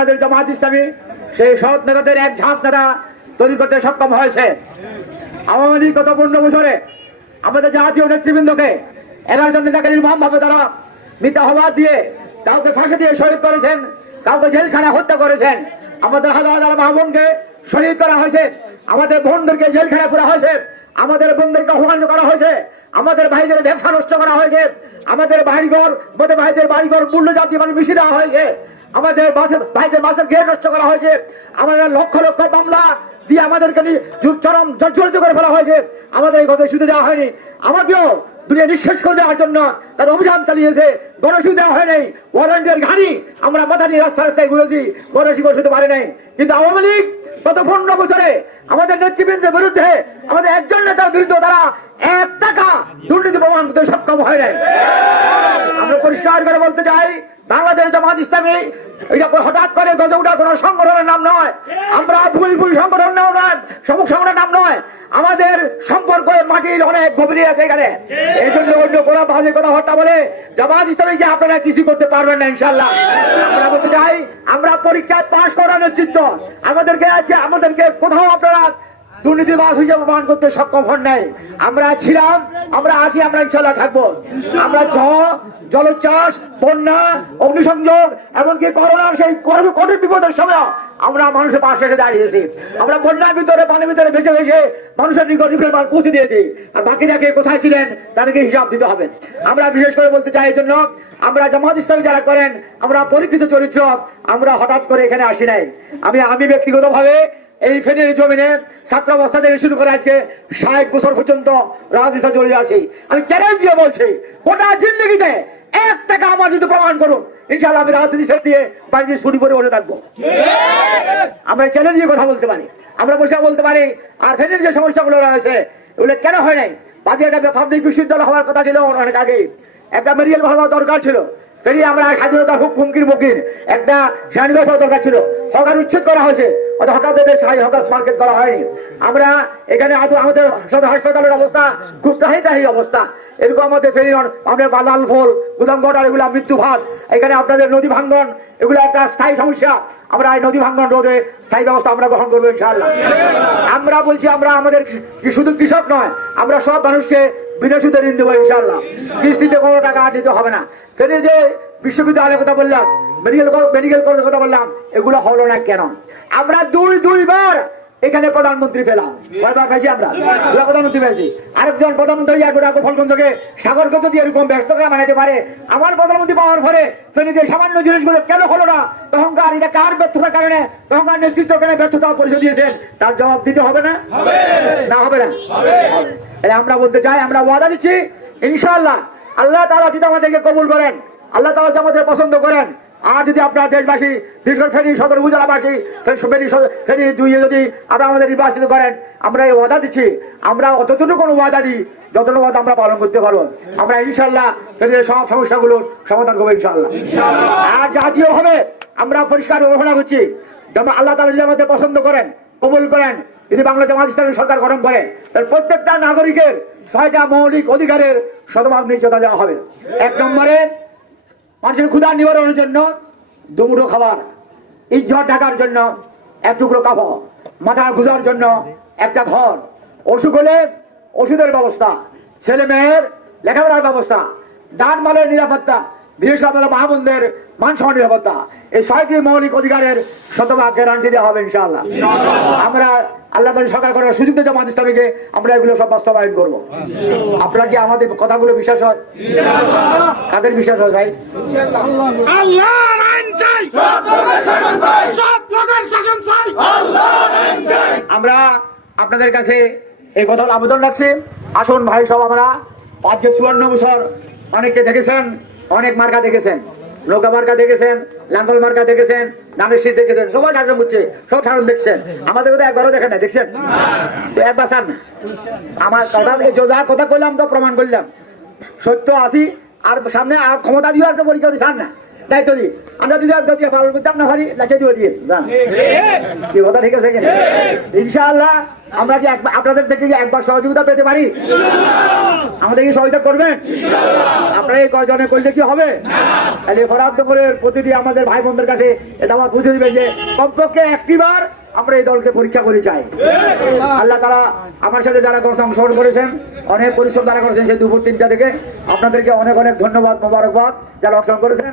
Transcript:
বাংলাদেশ জামাত ইসলামী সেই সৎ নেতাদের এক ঝাঁক নেতা তৈরি করতে সক্ষম হয়েছে। আওয়ামী লীগ গত 15 বছরে আমাদের জাতীয় নেতৃবৃন্দকে 11 জন নেতাকে নির্মমভাবে তারা মিথ্যা অপবাদ দিয়ে কাউকে ফাঁসি দিয়ে শহীদ করেছেন, কাউকে জেলখানায় হত্যা করেছেন। আমাদের হাজার হাজার মা বোনকে শহীদ করা হয়েছে, আমাদের বোনদেরকে জেলখানায় করা হয়েছে, আমাদের বোনদেরকে অপমানিত করা হয়েছে, আমাদের ভাইদের ব্যবসা নষ্ট করা হয়েছে, আমাদের ভাইদের বাড়িঘর মূল্য জাতীয় মানে মিশিয়ে দেওয়া হয়েছে, আমাদের ভাইদের বাসের গেট নষ্ট করা হয়েছে, আমাদের লক্ষ লক্ষ মামলা দিয়ে আমাদেরকে চরম জর্জরিত করে ফেলা হয়েছে। আমাদের এই কথা শুধু দেওয়া হয়নি, আমাকেও দুনিয়া নিঃশেষ করে দেওয়ার জন্য তার অভিযান চালিয়েছে। গণশুধু দেওয়া হয় নাই, ওয়ারেন্টের ঘানি আমরা মাথা নিয়ে রাস্তা রাস্তায় ঘুরেছি, গণশুধু বসতে পারে নাই। কিন্তু আওয়ামী লীগ গত 15 বছরে আমাদের নেতৃবৃন্দের বিরুদ্ধে, আমাদের একজন নেতার বিরুদ্ধে তারা 1 টাকা দুর্নীতি প্রমাণ করতে সক্ষম হয় নাই। আমরা পরিষ্কার করে বলতে চাই, বাংলাদেশ জামাত ইসলামী এটা হঠাৎ করে গজে ওঠা কোন সংগঠনের নাম নয়, আমরা ভুল সংগঠন নয়, সমুখ সংগঠনের নাম নয়। আমাদের সম্পর্ক মাটির অনেক গভীরে আছে এখানে। এই জন্য অন্য কোনো বাজে কথাবার্তা বলে জামাত ইসলামী যে আপনারা কিছু করতে পারবেন না ইনশাল্লাহ। আমরা বলতে চাই, আমরা পরীক্ষায় পাশ করার নেতৃত্ব, আমাদেরকে কোথাও আপনারা দুর্নীতিবাজ হিসেবে প্রমাণ করতে সক্ষম হন নাই। আমরা ছিলাম, আমরা আছি, আমরা ইনশাল্লাহ থাকবো। আমরা জলোচ্ছ্বাস, বন্যা, অগ্নিসংযোগ, এমনকি করোনার সেই কঠিন বিপদের সময় আমরা মানুষের পাশে এসে দাঁড়িয়েছি। আমরা বন্যার ভিতরে পানির ভিতরে ভেসে ভেসে মানুষের নিকট রিফিল পৌঁছে দিয়েছি। আর বাকিরা কে কোথায় ছিলেন তাদেরকে হিসাব দিতে হবে। আমরা বিশেষ করে বলতে চাই, এই জন্য আমরা জামাত ইসলামী যারা করেন, আমরা পরীক্ষিত চরিত্র, আমরা হঠাৎ করে এখানে আসি নাই। আমি ব্যক্তিগতভাবে এই ফেনীর জমিনে ছাত্র অবস্থা থেকে শুরু করে আজকে 60 বছর পর্যন্ত রাজনীতিতে জড়িয়ে আছি। আমি চ্যালেঞ্জ দিয়ে বলছি, গোটা জিন্দগিতে 1 টাকা আমার যদি প্রমাণ করুন, ইনশাআল্লাহ আমি রাজনীতি ছেড়ে দিয়ে বাড়িতে ছুটি করে বসে থাকবো। আমরা চ্যালেঞ্জ দিয়ে কথা বলতে পারি, আমরা বসে বলতে পারি। আর ফেনীর যে সমস্যাগুলো রয়েছে এগুলো কেন হয় নাই? বাদে একটা পাবলিক বিশ্ববিদ্যালয় হওয়ার কথা ছিল অনেক আগে, একটা মেডিকেল হওয়ার দরকার ছিল। ফেরি আমরা স্বাধীনতার হুমকির মুখীন, একটা সেনানিবাস দরকার ছিল, হকার উচ্ছেদ করা হয়েছে, হকারদের হকার মার্কেট করা হয়নি। আমরা এখানে আমাদের সদর হাসপাতালের অবস্থা খুব তাহি অবস্থা। এরকম আমাদের ফেরি আমাদের বালাল ফল, গুদামগড় আর এগুলো মৃত্যু ভাত। এখানে আপনাদের নদী ভাঙ্গন, এগুলো একটা স্থায়ী সমস্যা। আমরা এই নদী ভাঙ্গন রোধে স্থায়ী ব্যবস্থা আমরা গ্রহণ করবো ইনশাআল্লাহ। আমরা বলছি, আমরা আমাদের শুধু কৃষক নয়, আমরা সব মানুষকে বিনা সুদে ঋণ দেবো ইনশাআল্লাহ। কিস্তিতে কোনো টাকা দিতে হবে না। ফেরি যে বিশ্ববিদ্যালয়ের কথা বললাম, মেডিকেল কলেজের কথা বললাম, এগুলো হলো না কেন? আমরা দুইবার এখানে প্রধানমন্ত্রী পেলাম, কয়বার পেয়েছি আমরা? প্রধানমন্ত্রী পেয়েছি। আরেকজন প্রধানমন্ত্রী ফলগঞ্জকে সাগরকে যদি এরকম ব্যস্ততা বানাতে পারে, আমার প্রধানমন্ত্রী পাওয়ার পরে ফেনীতে সামান্য জিনিসগুলো কেন হলো না? তখনকার এটা কার ব্যর্থতার কারণে, তখনকার নেতৃত্ব কেন ব্যর্থতা পরিচয় দিয়েছেন, তার জবাব দিতে হবে না? না হবে না? আমরা বলতে চাই, আমরা ওয়াদা দিচ্ছি ইনশাআল্লাহ আল্লাহ তাআলা যদি আমাদেরকে কবুল করেন, আল্লাহ তাআলা যদি আমাদের পছন্দ করেন, আর যদি আপনারা দেশবাসী, বিশেষ করে ফেনী সদর উপজেলাবাসী, ফেনী দুইয়ে যদি আপনারা আমাদের নির্বাচিত করেন, আমরা এই ওয়াদা দিচ্ছি, আমরা অতটুকু কোনো ওয়াদা দিই যতটুকু ওয়াদা আমরা পালন করতে পারবো। আমরা ইনশাআল্লাহ ফেনীর সব সমস্যাগুলোর সমাধান করবো ইনশাআল্লাহ। আর জাতীয় হবে আমরা পরিষ্কার ঘোষণা করছি, যেমন আল্লাহ তাআলা যদি আমাদের পছন্দ করেন, কবুল করেন, যদি বাংলা জামাত ইসলামী সরকার গঠন করে, তার প্রত্যেকটা নাগরিকের 6টা মৌলিক অধিকারের শতভাগ নিশ্চয়তা দেওয়া হবে। 1 নম্বরে মানুষের ক্ষুধা নিবারণের জন্য দুমুঠো খাবার, ইজ্জত ঢাকার জন্য 1 টুকরো কাপড়, মাথা গুজার জন্য একটা ঘর, অসুখ হলে ওষুধের ব্যবস্থা, ছেলে মেয়ের লেখাপড়ার ব্যবস্থা, দান মালের নিরাপত্তা, বিশেষ করে মা বোনদের মান সম্মান নিরাপত্তা, এই 6টি মৌলিক অধিকারের শতভাগ গ্যারান্টি দেওয়া হবে ইনশাআল্লাহ। আমরা আল্লাহ তাআলা সরকার করার সুযোগ দিয়ে জামাত ইসলামীকে আমরা এগুলো সব বাস্তবায়ন করবো। আপনার কি আমাদের কথাগুলো বিশ্বাস হয়? কাদের বিশ্বাস হয় ভাই? আল্লাহর আইন চাই, সৎ লোকের শাসন চাই। আমরা আপনাদের কাছে এই কথা আবেদন রাখছি, আসুন ভাই সব আমরা 54 বছর অনেককে দেখেছেন, অনেক মার্কা দেখেছেন, নৌকা মার্কা দেখেছেন, লাঙ্গল মার্কা দেখেছেন, ধানের শীত দেখেছেন, সবাই ঠাকুর বুঝছে, সব ঠাকুর দেখছেন। আমাদের কথা একবারও দেখেন না, দেখছেন তো একবার চান না? আমার কথা যা কথা করলাম তো প্রমাণ করলাম, সত্য আসি আর সামনে আর ক্ষমতা দিয়ে একটা পরীক্ষা চান না, দায়িত্ব দিই। আমরা যদি পালন করতাম না পারি লাচে দিয়ে দিয়ে কি কথা ঠিক আছে কিনা? ইনশাআল্লাহ আমরা কি আপনাদের থেকে একবার সহযোগিতা পেতে পারি? আমাদের কি সহযোগিতা করবেন? আপনারা এই কয়জনে করলে কি হবে? তাহলে ফরাদপুরের প্রতিটি আমাদের ভাই বোনদের কাছে এটা আমার বুঝে দিবেন যে কমপক্ষে একটিবার আমরা এই দলকে পরীক্ষা করে চাই। আল্লাহ তাআলা আমার সাথে যারা অংশগ্রহণ করেছেন, অনেক পরিশ্রম যারা করেছেন সেই দুপুর 3টা থেকে, আপনাদেরকে অনেক অনেক ধন্যবাদ, মোবারকবাদ যারা অংশগ্রহণ করেছেন।